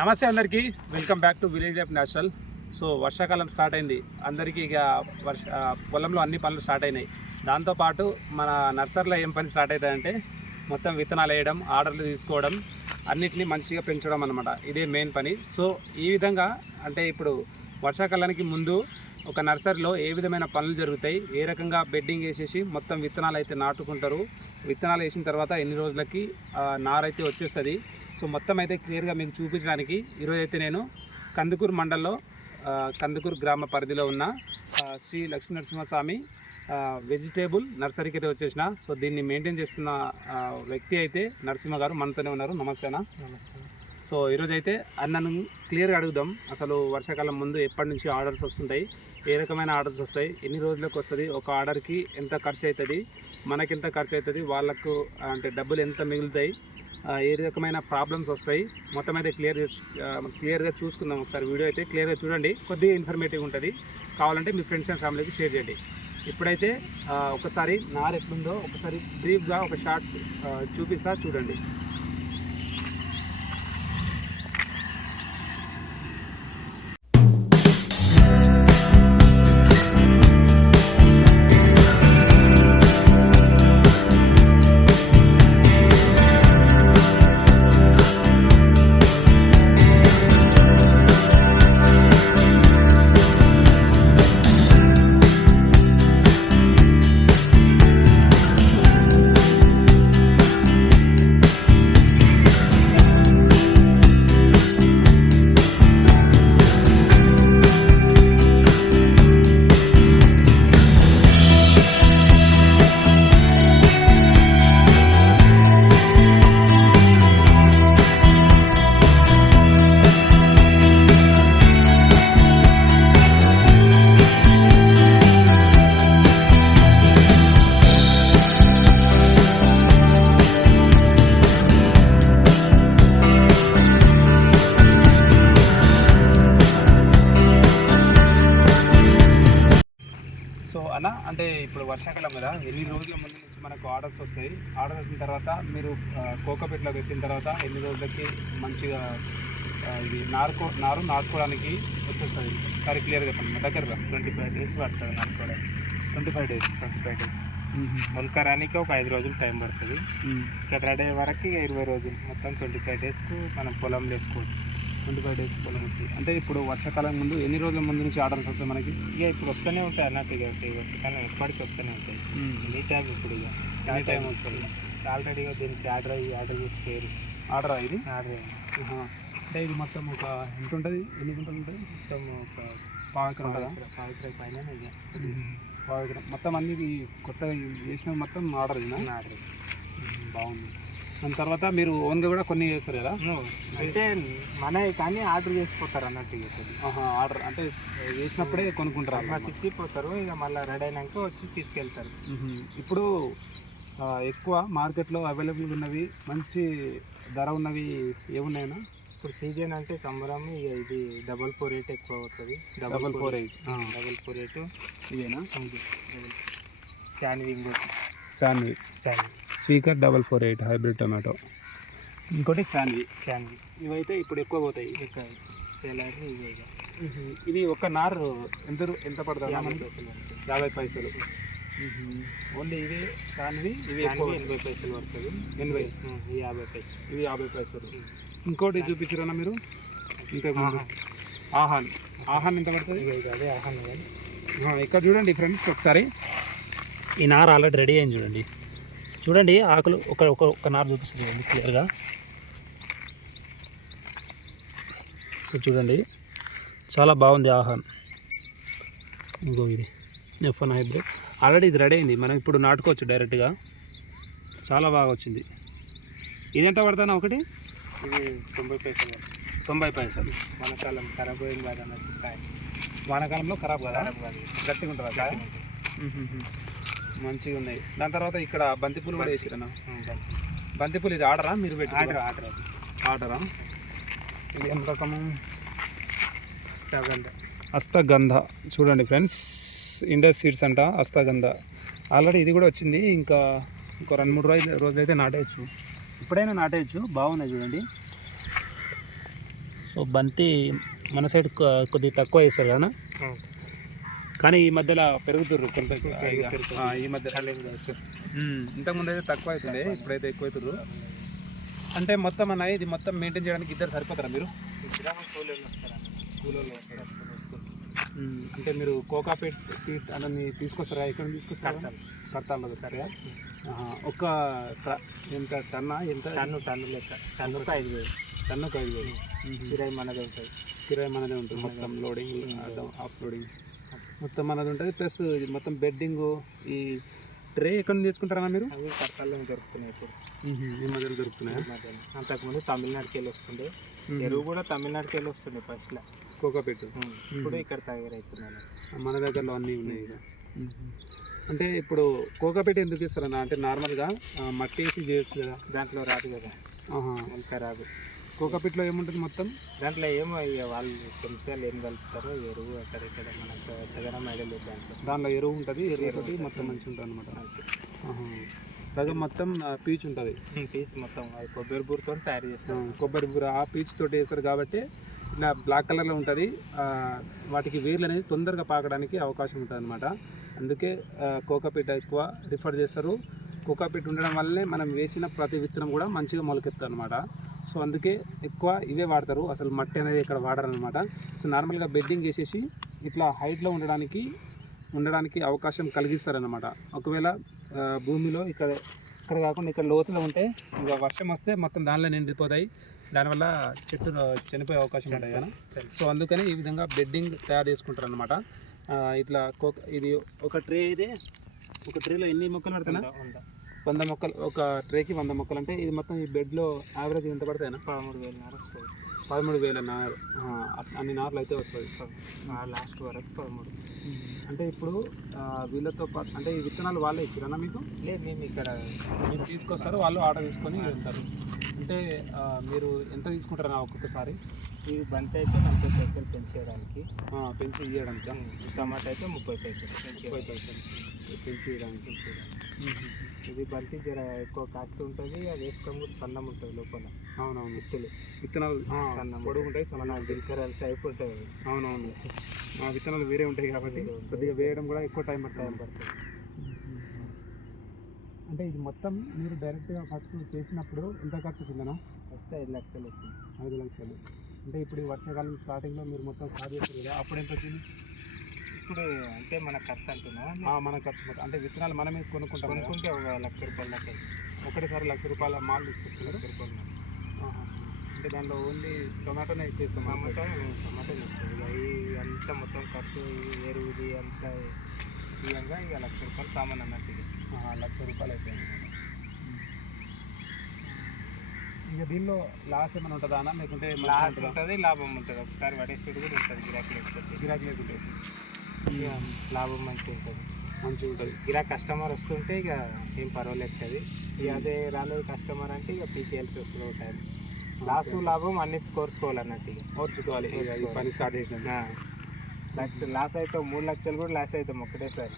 నమస్తే అందరికీ. Welcome back to village of national so వర్షాకాలం స్టార్ట్ అయింది. అందరికీ ఇక వర్ష పొలంలో అన్ని పనులు స్టార్ట్ అయినాయి. దాంతోపాటు మన నర్సరీలో ఏం పని స్టార్ట్ అవుతాయంటే మొత్తం విత్తనాలు వేయడం ఆర్డర్లు తీసుకోవడం అన్నిటినీ మంచిగా పెంచడం అనమాట ఇదే మెయిన్ పని. సో ఈ విధంగా అంటే ఇప్పుడు వర్షాకాలానికి ముందు ఒక నర్సరీలో ఏ విధమైన పనులు జరుగుతాయి? ఏ రకంగా బెడ్డింగ్ వేసేసి మొత్తం విత్తనాలు అయితే నాటుకుంటారు? విత్తనాలు వేసిన తర్వాత ఎన్ని రోజులకి నారైతే వచ్చేస్తుంది? సో మొత్తం అయితే క్లియర్గా మీకు చూపించడానికి ఈరోజు అయితే నేను కందుకూరు మండల్లో కందుకూరు గ్రామ పరిధిలో ఉన్న శ్రీ లక్ష్మీనరసింహస్వామి వెజిటేబుల్ నర్సరీకి అయితే వచ్చేసిన. సో దీన్ని మెయింటైన్ చేస్తున్న వ్యక్తి అయితే నరసింహ గారు మనతోనే ఉన్నారు. నమస్తేనా నమస్తే. సో ఈరోజు అయితే అన్నను క్లియర్గా అడుగుదాం. అసలు వర్షాకాలం ముందు ఎప్పటి నుంచి ఆర్డర్స్ వస్తుంటాయి? ఏ రకమైన ఆర్డర్స్ వస్తాయి? ఎన్ని రోజులకు వస్తుంది? ఒక ఆర్డర్కి ఎంత ఖర్చు అవుతుంది మనకి ఎంత ఖర్చు అవుతుంది వాళ్ళకు అంటే డబ్బులు ఎంత మిగులుతాయి? ఏ రకమైన ప్రాబ్లమ్స్ వస్తాయి? మొత్తం అయితే క్లియర్ క్లియర్గా చూసుకుందాం ఒకసారి. వీడియో అయితే క్లియర్గా చూడండి. కొద్దిగా ఇన్ఫర్మేటివ్ ఉంటుంది. కావాలంటే మీ ఫ్రెండ్స్ అండ్ ఫ్యామిలీకి షేర్ చేయండి. ఇప్పుడైతే ఒకసారి నార్ ఎట్లుందో ఒకసారి బ్రీఫ్గా ఒక షార్ట్ చూపిస్తా చూడండి. ఇప్పుడు వర్షాకాలం కదా ఎన్ని రోజుల ముందు నుంచి మనకు ఆర్డర్స్ వస్తాయి? ఆర్డర్స్ వచ్చిన తర్వాత మీరు కోకపెట్లో పెట్టిన తర్వాత ఎన్ని రోజులకి మంచిగా ఇది నారుకో నారు నాటుకోవడానికి వచ్చేస్తుంది? సరే క్లియర్గా చెప్పండి మా దగ్గరగా ట్వంటీ ఫైవ్ డేస్ పడుతుంది నాటుకోవడానికి. Twenty five days? Twenty five days. మొలకరానికి ఒక ఐదు రోజులు టైం పడుతుంది. ఇక్కడ రెడీ అయ్యే వరకు ఇరవై రోజులు. మొత్తం ట్వంటీ ఫైవ్ డేస్కు మనం పొలం వేసుకోవచ్చు. ట్వంటీ ఫైవ్ డేస్ పొలం వచ్చి అంటే ఇప్పుడు వర్షాకాలం ముందు ఎన్ని రోజుల ముందు నుంచి ఆర్డర్స్ వస్తాయి మనకి? ఇక ఇప్పుడు వస్తూనే ఉంటాయి అన్నట్టు ఇక వర్షాకాలం ఎప్పటికీ వస్తూనే ఉంటాయి. ఎనీ టైం ఇప్పుడు ఇక. ఎనీ టైం వస్తుంది. ఆల్రెడీగా దీనికి ఆర్డర్ అయ్యి ఆర్డర్ చేసి పేరు. ఆర్డర్ ఇది ఆర్డర్ అయ్యింది. అంటే ఇది మొత్తం ఒక ఎంత ఉంటుంది? ఎన్ని గుంటలు ఉంటుంది? మొత్తం ఒక పావు ఎకరం ఉంటుందా? పవిత్ర పైన ఇక. పావు ఎకరం. మొత్తం అన్ని కొత్తగా చేసిన మొత్తం ఆర్డర్ ఆర్డర్ బాగుంది. దాని తర్వాత మీరు ఓన్గా కూడా కొన్ని చేస్తారు కదా? అంటే మనవి కానీ ఆర్డర్ చేసిపోతారు అన్నట్టు ఆర్డర్ అంటే చేసినప్పుడే కొనుక్కుంటారు మాకు ఇచ్చిపోతారు ఇక మళ్ళీ రెడీ అయినాక వచ్చి తీసుకెళ్తారు. ఇప్పుడు ఎక్కువ మార్కెట్లో అవైలబుల్గా ఉన్నవి మంచి ధర ఉన్నవి ఏమున్నాయన్నా? ఇప్పుడు సీజన్ అంటే సంబరం ఇక ఇది డబల్ ఫోర్ ఎయిట్ ఎక్కువ అవుతుంది. Double four eight. Double four eight. ఇదేనా శాన్వి ఇంకోటి. Shanvi. Shanvi. Speaker double four eight hybrid tomato. ఇంకోటి శాన్వి శాన్వి. ఇవైతే ఇప్పుడు ఎక్కువ పోతాయి. సేలారి ఇవే ఇది ఒక నారు ఎంత ఎంత పడుతుంది యాభై? పైసలు. పడుతుంది. యాభై పైసలు. ఓన్లీ ఇవి శాన్వి ఇవి ఎక్కువ ఎనభై పైసలు పడుతుంది. ఎనభై. యాభై పైసలు. ఇవి యాభై పైసలు. ఇంకోటి చూపించారన్నా మీరు? ఇంకా ఆహాన్. ఆహాన్ ఎంత పడుతుంది? అదే ఆహారం కానీ ఆ, ఇక్కడ చూడండి ఫ్రెండ్స్ ఒకసారి. ఈ నార ఆల్రెడీ రెడీ అయింది చూడండి. చూడండి ఆకులు ఒక ఒక ఒక నార చూపిస్తుంది క్లియర్గా సో చూడండి చాలా బాగుంది ఆహాన్ ఇంకో ఇది ఎఫ్ వన్ హైబ్రిడ్ ఆల్రెడీ ఇది రెడీ అయింది మనం ఇప్పుడు నాటుకోవచ్చు డైరెక్ట్గా చాలా బాగా వచ్చింది. ఇది ఎంత పడుతున్నా ఒకటి? ఇది తొంభై పైసలు. తొంభై పైసలు. మనకాలం ఖరాబ్ అయింది వానాకాలంలో ఖరాబ్ కదా? గట్టిగా ఉంటుందా? మంచిగా ఉన్నాయి. దాని తర్వాత ఇక్కడ బంతిపూలు కూడా వేసిరన్నా. బంతిపూలు ఇది ఆర్డరా? మీరు పెట్టి ఆర్డర్ ఆర్డర్ ఆర్డరా. ఇది ఎంత రకము? స్టవ్ అస్తగంధ. చూడండి ఫ్రెండ్స్ ఇండస్ సీడ్స్ అంట అస్తగంధ. ఆల్రెడీ ఇది కూడా వచ్చింది ఇంకా ఇంకో రెండు మూడు రోజులు రోజులు అయితే నాటేయచ్చు. ఇప్పుడైనా నాటేయచ్చు బాగున్నాయి చూడండి. సో బంతి మన సైడ్ కొద్దిగా తక్కువ వేస్తారు కదా కానీ ఈ మధ్యలో పెరుగుతుర్రు కొంత ఈ మధ్య ఇంతకుముందు అయితే తక్కువ అవుతుండే ఇప్పుడైతే ఎక్కువ అవుతుర్రు అంటే మొత్తం అన్న ఇది మొత్తం మెయింటైన్ చేయడానికి ఇద్దరు సరిపోతారా మీరు. అంటే మీరు కోకా పీట్ పీట్ అని తీసుకొస్తారా? ఎక్కడ తీసుకొస్తారా? కడతాలో సరే ఒక ట- ఎంత టన్నా ఎంత? టన్ను టన్ను లెక్క. టన్నుకు ఐదు వేలు. టన్నుకు ఐదు వేలు. కిరాయి మనదే ఉంటుంది కిరాయి మనదే ఉంటుంది. మొత్తం లోడింగ్ ఆఫ్ లోడింగ్ మొత్తం మనది ఉంటుంది. ప్లస్ ఇది మొత్తం బెడ్డింగ్ ఈ ట్రే ఎక్కడ తీసుకుంటారా మీరు? అవి కట్టాల్లో దొరుకుతున్నాయి ఇప్పుడు. ఈ మధ్యలో దొరుకుతున్నాయా. అంతకుముందు తమిళనాడుకి వెళ్ళి వస్తుండే ఎరువు కూడా తమిళనాడుకి వెళ్ళి వస్తుండే ఫస్ట్లో కోకా పెట్టు. ఇప్పుడు ఇక్కడ తయారవుతున్నాను మన దగ్గరలో అన్నీ ఉన్నాయి ఇక. అంటే ఇప్పుడు కోకాపేట ఎందుకు ఇస్తారన్న అంటే నార్మల్గా మట్టి వేసి చేయొచ్చు కదా. దాంట్లో రాదు కదా. ఇంకా రాదు. కోకాపేటలో ఏముంటుంది మొత్తం? దాంట్లో ఏమో ఇక వాళ్ళు కెమికల్ ఏం కలుపుతారో ఎరువు అక్కడ ఇక్కడ మనకు ఎంతగానో ఐడియా లేదు దాంట్లో. దానిలో ఎరువు ఉంటుంది ఎరువుతోటి మొత్తం మంచిగా ఉంటుంది అనమాట సగం మొత్తం పీచు ఉంటుంది. తీసి మొత్తం కొబ్బరి బూరతో తయారు చేస్తాం కొబ్బరి బూర ఆ పీచు తోటి వేస్తారు కాబట్టి ఇలా బ్లాక్ కలర్లో ఉంటుంది. వాటికి వేర్లు అనేది తొందరగా పాకడానికి అవకాశం ఉంటుంది అనమాట అందుకే కోకాపీట ఎక్కువ రిఫర్ చేస్తారు. కోకాపీట ఉండడం వల్లే మనం వేసిన ప్రతి విత్తనం కూడా మంచిగా మొలకెత్తుంది అనమాట సో అందుకే ఎక్కువ ఇవే వాడతారు. అసలు మట్టి అనేది ఇక్కడ వాడరు అనమాట సో నార్మల్గా బెడ్డింగ్ వేసేసి ఇట్లా హైట్లో ఉండడానికి ఉండడానికి అవకాశం కలిగిస్తారనమాట. ఒకవేళ భూమిలో ఇక్కడ ఇక్కడ కాకుండా ఇక్కడ లోతులో ఉంటే ఇంకా వర్షం వస్తే మొత్తం దానిలో నిండిపోతాయి. దానివల్ల చెట్టు చనిపోయే అవకాశం ఉంటాయి కదా. సో అందుకని ఈ విధంగా బెడ్డింగ్ తయారు చేసుకుంటారు అనమాట ఇట్లా కోక ఇది ఒక ట్రే అయితే ఒక ట్రేలో ఎన్ని మొక్కలు పడుతున్నా వంద మొక్కలు ఒక ట్రేకి వంద మొక్కలు అంటే ఇది మొత్తం ఈ బెడ్లో యావరేజ్ ఎంత పడతాయినా పదమూడు వేల నార వస్తుంది. పదమూడు వేల నారు. అన్ని నార్లు అయితే వస్తుంది. లాస్ట్ వరకు పదమూడు. అంటే ఇప్పుడు వీళ్ళతో పాటు అంటే ఈ విత్తనాలు వాళ్ళే ఇచ్చారన్నా మీకు? లేదు మేము ఇక్కడ మీరు తీసుకొస్తారు వాళ్ళు ఆర్డర్ తీసుకొని వెళ్తారు అంటే మీరు ఎంత తీసుకుంటారన్నా ఒక్కొక్కసారి? ఈ బంతి అయితే నలభై పైసలు పెంచేయడానికి. పెంచి ఇవ్వడానికి టమాటా అయితే ముప్పై పైసలు ముప్పై పైసలు పెంచి ఇవ్వడానికి ఇది బంతి జర ఎక్కువ కాస్ట్ ఉంటుంది అది వేసుకొని కూడా సన్నం ఉంటుంది లోపల. అవునవును. విత్తులు. విత్తనాలు సన్నం పొడుగు ఉంటాయి మన ఉంటాయి. జీలకర్ర టైప్ ఉంటుంది అవునవును. ఆ విత్తనాలు వేరే ఉంటాయి కాబట్టి. కొద్దిగా వేయడం కూడా ఎక్కువ టైం టైం పడుతుంది. పడుతుంది అంటే ఇది మొత్తం మీరు డైరెక్ట్గా ఫస్ట్ చేసినప్పుడు ఎంత ఖర్చు అవుతుందనా ఫస్ట్ ఐదు లక్షలు వచ్చింది ఐదు లక్షలు. అంటే ఇప్పుడు ఈ వర్షాకాలం స్టార్టింగ్లో మీరు మొత్తం స్టార్ట్ చేస్తారు కదా అప్పుడు ఎంత వచ్చింది? ఇప్పుడు అంటే మన ఖర్చు అంటున్నా? మన ఖర్చు అంటే విత్తనాలు మనమే కొనుక్కుంటాం. కొనుక్కుంటే ఒక లక్ష రూపాయల దాకా. ఒకటేసారి లక్ష రూపాయల మాల్ తీసుకొస్తున్నారు? లక్ష రూపాయలు. అంటే దానిలో ఓన్లీ టొమాటోనే ఇచ్చేస్తాం టమాటా. టమాటా వస్తుంది ఇక అంతా మొత్తం ఖర్చు ఎరువుది అంతా ఇవ్వంగా ఇక లక్ష రూపాయలు సామాన్ అన్నట్టు లక్ష రూపాయలు అయిపోయింది. ఇక దీనిలో లాస్ ఏమైనా ఉంటుందా అన్న? లేకుంటే లాస్ ఉంటుందా? లాభం ఉంటుంది. ఒకసారి పడేసేది కూడా ఉంటుంది గిరాకీ లేకపోతే. గిరాకీ లేకుంటే. ఇక లాభం మంచిగా ఉంటుంది. మంచిగా ఉంటుంది. ఇలా కస్టమర్ వస్తుంటే ఇక ఏం పర్వాలేదు ఇక అదే రాలేదు కస్టమర్ అంటే ఇక పీకేఎల్స్ వస్తుంది టైం లాస్ లాభం అన్ని కోర్చుకోవాలి అన్నట్టు ఇక. ఈ పని స్టార్ట్ చేసినాక. ఆ. లక్ష లాస్ అయితే మూడు లక్షలు కూడా లాస్ అవుతాం ఒకటేసారి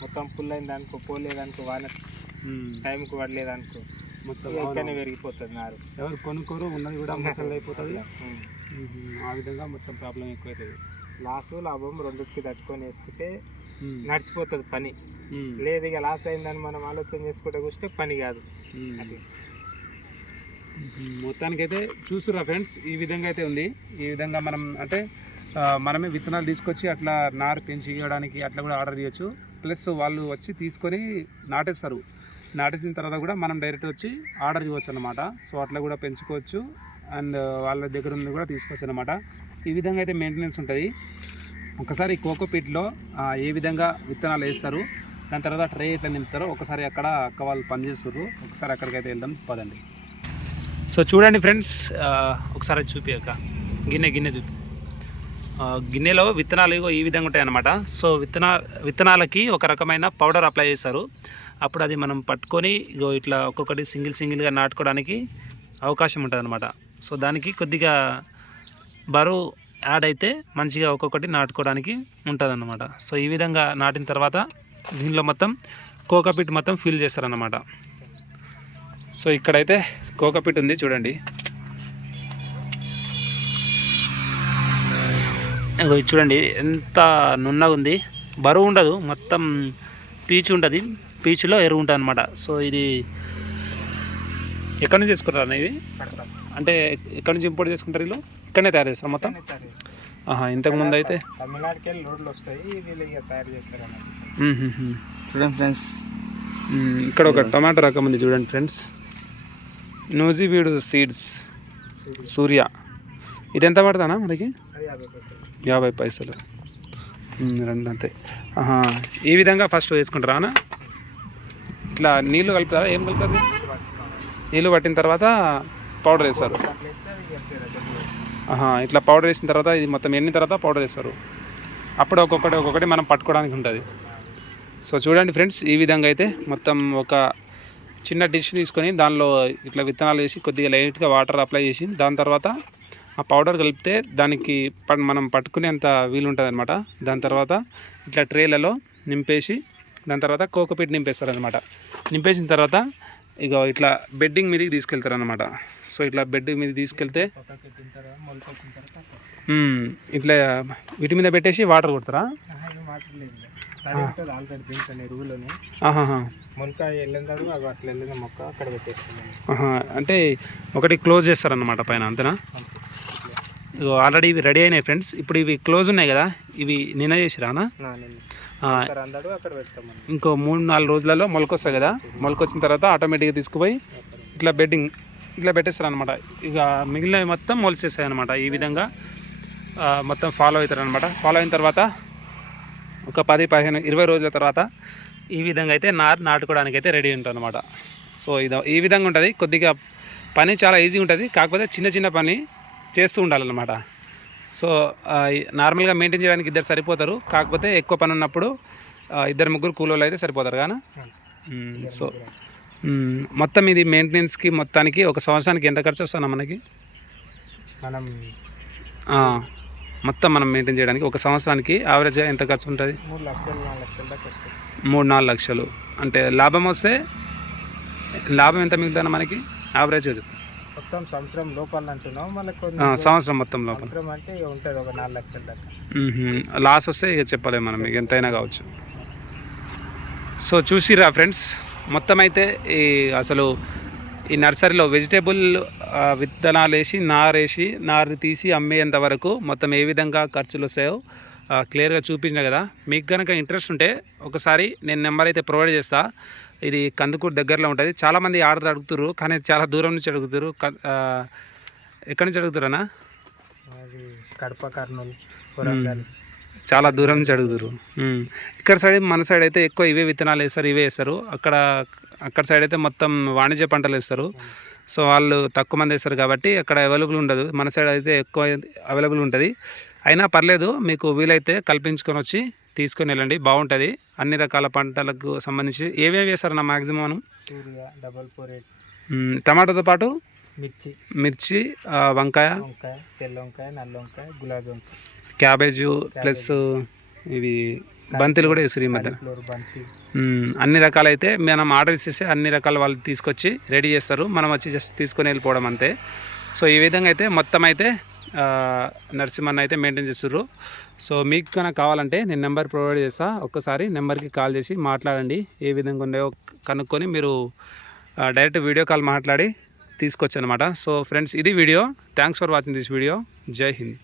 మొత్తం ఫుల్ అయిన దానికో పోలేదనుకో వాన ఉమ్, టైంకి పడలేదనుకో. మొత్తం అవును. పెరిగిపోతుంది నారు. ఎవరు కొనుక్కోరు ఉన్నది కూడా ముసలి అయిపోతుంది ఆ విధంగా మొత్తం ప్రాబ్లం ఎక్కువైతుంది. లాసు లాభం రెండుకి తట్టుకొని వేసుకుంటే నడిచిపోతుంది పని. లేదు ఇక లాస్ అయిందని మనం ఆలోచన చేసుకుంటే కూస్తే పని కాదు. ఉమ్, మొత్తానికైతే చూస్తురా ఫ్రెండ్స్ ఈ విధంగా అయితే ఉంది. ఈ విధంగా మనం అంటే మనమే విత్తనాలు తీసుకొచ్చి అట్లా నారు పెంచి ఇవ్వడానికి అట్లా కూడా ఆర్డర్ చేయొచ్చు. ప్లస్ వాళ్ళు వచ్చి తీసుకొని నాటేస్తారు. నాటేసిన తర్వాత కూడా మనం డైరెక్ట్ వచ్చి ఆర్డర్ ఇవ్వచ్చు అనమాట సో అట్లా కూడా పెంచుకోవచ్చు. అండ్ వాళ్ళ దగ్గర ఉంది కూడా తీసుకోవచ్చు అనమాట ఈ విధంగా అయితే మెయింటెనెన్స్ ఉంటుంది. ఒకసారి కోకో పీట్లో ఏ విధంగా విత్తనాలు వేస్తారు దాని తర్వాత ట్రే ఎట్లా నింపుతారో ఒకసారి అక్కడ అక్క వాళ్ళు పనిచేస్తారు ఒకసారి అక్కడికైతే వెళ్దాం పదండి. సో చూడండి ఫ్రెండ్స్ ఒకసారి చూపి అక్క. గిన్నె గిన్నె చూపి. గిన్నెలో విత్తనాలు ఈ విధంగా ఉంటాయి అన్నమాట సో విత్తనా విత్తనాలకి ఒక రకమైన పౌడర్ అప్లై చేస్తారు. అప్పుడు అది మనం పట్టుకొని ఇగో ఇట్లా ఒక్కొక్కటి సింగిల్ సింగిల్గా నాటుకోవడానికి అవకాశం ఉంటుంది అనమాట సో దానికి కొద్దిగా బరువు యాడ్ అయితే మంచిగా ఒక్కొక్కటి నాటుకోవడానికి ఉంటుంది అనమాట సో ఈ విధంగా నాటిన తర్వాత దీనిలో మొత్తం కోకపిట్ మొత్తం ఫిల్ చేస్తారన్నమాట. సో ఇక్కడైతే కోకపిట్ ఉంది చూడండి. ఇది చూడండి ఎంత నున్నగా ఉంది బరువు ఉండదు మొత్తం పీచు ఉంటుంది. పీచులో ఎరువు ఉంటుంది అనమాట సో ఇది ఎక్కడి నుంచి తీసుకుంటారు అన్న ఇది? అంటే ఎక్కడి నుంచి ఇంపోర్ట్ చేసుకుంటారు వీళ్ళు? ఇక్కడనే తయారు చేస్తారు మొత్తం. ఆహా ఇంతకు ముందు అయితే? తమిళనాడుకి వెళ్ళి రోడ్లు వస్తాయి వీళ్ళు తయారు చేస్తారు. చూడండి ఫ్రెండ్స్. ఇక్కడ ఒక టమాటో రకం ఉంది చూడండి ఫ్రెండ్స్. నూజివీడు సీడ్స్ సూర్య. ఇది ఎంత పడుతుందా మనకి? యాభై పైసలు. రెండు అంతే. ఆహా ఈ విధంగా ఫస్ట్ వేసుకుంటారా అన్న? ఇట్లా నీళ్ళు కలుపుతారా? ఏం కలుపుతుంది నీళ్ళు పట్టిన తర్వాత పౌడర్ వేస్తారు. ఇట్లా పౌడర్ వేసిన తర్వాత ఇది మొత్తం ఎన్ని తర్వాత పౌడర్ వేస్తారు? అప్పుడు ఒక్కొక్కటి ఒక్కొక్కటి మనం పట్టుకోవడానికి ఉంటుంది. సో చూడండి ఫ్రెండ్స్ ఈ విధంగా అయితే మొత్తం ఒక చిన్న డిష్ తీసుకొని దానిలో ఇట్లా విత్తనాలు వేసి కొద్దిగా లైట్గా వాటర్ అప్లై చేసి దాని తర్వాత ఆ పౌడర్ కలిపితే దానికి ప- మనం పట్టుకునేంత వీలు ఉంటుంది అనమాట దాని తర్వాత ఇట్లా ట్రేలలో నింపేసి దాని తర్వాత కోకోపీట్ నింపేస్తారనమాట నింపేసిన తర్వాత ఇక ఇట్లా బెడ్డింగ్ మీదకి తీసుకెళ్తారు అనమాట సో ఇట్లా బెడ్డింగ్ మీద తీసుకెళ్తే. ఇట్లా వీటి మీద పెట్టేసి వాటర్ కొడతారా. అంటే ఒకటి క్లోజ్ చేస్తారన్నమాట పైన అంతేనా? ఇగో ఆల్రెడీ ఇవి రెడీ అయినాయి ఫ్రెండ్స్. ఇప్పుడు ఇవి క్లోజ్ ఉన్నాయి కదా ఇవి నిన్న చేసిరానా ఇంకో మూడు నాలుగు రోజులలో మొలకొస్తాయి కదా. మొలకొచ్చిన తర్వాత ఆటోమేటిక్గా తీసుకుపోయి ఇట్లా బెడ్డింగ్ ఇట్లా పెట్టేస్తారు అనమాట ఇక మిగిలినవి మొత్తం మొలిసేస్తాయి అనమాట ఈ విధంగా మొత్తం ఫాలో అవుతారు అనమాట ఫాలో అయిన తర్వాత ఒక పది పదిహేను ఇరవై రోజుల తర్వాత ఈ విధంగా అయితే నారు నాటుకోవడానికి అయితే రెడీ ఉంటుంది అనమాట సో ఇది ఈ విధంగా ఉంటుంది. కొద్దిగా పని చాలా ఈజీ ఉంటుంది. కాకపోతే చిన్న చిన్న పని చేస్తూ ఉండాలన్నమాట. సో నార్మల్గా మెయింటైన్ చేయడానికి ఇద్దరు సరిపోతారు. కాకపోతే ఎక్కువ పని ఉన్నప్పుడు ఇద్దరు ముగ్గురు కూలోళ్ళు అయితే సరిపోతారు కానీ. సో. మొత్తం ఇది మెయింటెనెన్స్కి మొత్తానికి ఒక సంవత్సరానికి ఎంత ఖర్చు వస్తుందా మనకి? మనం మొత్తం మనం మెయింటైన్ చేయడానికి ఒక సంవత్సరానికి యావరేజ్గా ఎంత ఖర్చు ఉంటుంది? మూడు లక్షలు నాలుగు లక్షల అంటే లాభం వస్తే లాభం ఎంత మిగులుతుంది మనకి? యావరేజ్ మొత్తం సంవత్సరం లోపల అంటున్నాం మళ్ళీ కొన్ని సంవత్సరం మొత్తం లోపల. సంవత్సరం అంటే ఉంటుంది ఒక నాలుగు లక్షల దాకా. లాస్ వస్తే ఇక చెప్పలేము మనం ఇక ఎంతైనా కావచ్చు. సో చూసిరా ఫ్రెండ్స్ మొత్తం అయితే ఈ అసలు ఈ నర్సరీలో వెజిటేబుల్ విత్తనాలు వేసి నారు వేసి నారు తీసి అమ్మేంత వరకు మొత్తం ఏ విధంగా ఖర్చులు వస్తాయో క్లియర్గా చూపించిన కదా. మీకు కనుక ఇంట్రెస్ట్ ఉంటే ఒకసారి నేను నెంబర్ అయితే ప్రొవైడ్ చేస్తా. ఇది కందుకూరు దగ్గరలో ఉంటుంది. చాలామంది ఆర్డర్ అడుగుతారు కానీ చాలా దూరం నుంచి అడుగుతారు ఎక్కడి నుంచి అడుగుతారన్నా అది కడప కర్నూలు వరంగల్. చాలా దూరం నుంచి అడుగుతారు. ఇక్కడ సైడ్ మన సైడ్ అయితే ఎక్కువ ఇవే విత్తనాలు వేస్తారు ఇవే వేస్తారు. అక్కడ అక్కడ సైడ్ అయితే మొత్తం వాణిజ్య పంటలు వేస్తారు. సో వాళ్ళు తక్కువ మంది వేస్తారు కాబట్టి అక్కడ అవైలబుల్ ఉండదు. మన సైడ్ అయితే ఎక్కువ అవైలబుల్ ఉంటుంది. అయినా పర్లేదు మీకు వీలైతే కల్పించుకొని వచ్చి తీసుకొని వెళ్ళండి బాగుంటుంది. అన్ని రకాల పంటలకు సంబంధించి ఏమేమి వేస్తారు నా మ్యాక్సిమం డబల్ ఫోర్ ఎయిట్. టమాటాతో పాటు మిర్చి. మిర్చి వంకాయ. వంకాయ తెల్ల వంకాయ నల్ల వంకాయ గులాబీ వంకాయ. క్యాబేజు ప్లస్ ఇవి బంతులు కూడా వేస్తారు ఈ మ్మ్. అన్ని రకాలైతే మనం ఆర్డర్ ఇచ్చేస్తే అన్ని రకాల వాళ్ళు తీసుకొచ్చి రెడీ చేస్తారు. మనం వచ్చి జస్ట్ తీసుకొని వెళ్ళిపోవడం అంతే. సో ఈ విధంగా అయితే మొత్తం అయితే నరసింహన్న అయితే మెయింటైన్ చేస్తుర్రు. సో మీకు కనుక కావాలంటే నేను నెంబర్ ప్రొవైడ్ చేస్తా. ఒక్కసారి నెంబర్కి కాల్ చేసి మాట్లాడండి. ఏ విధంగా ఉన్నాయో కనుక్కొని మీరు డైరెక్ట్ వీడియో కాల్ మాట్లాడి తీసుకొచ్చు అనమాట సో ఫ్రెండ్స్ ఇది video. Thanks for watching this video. Jai Hind.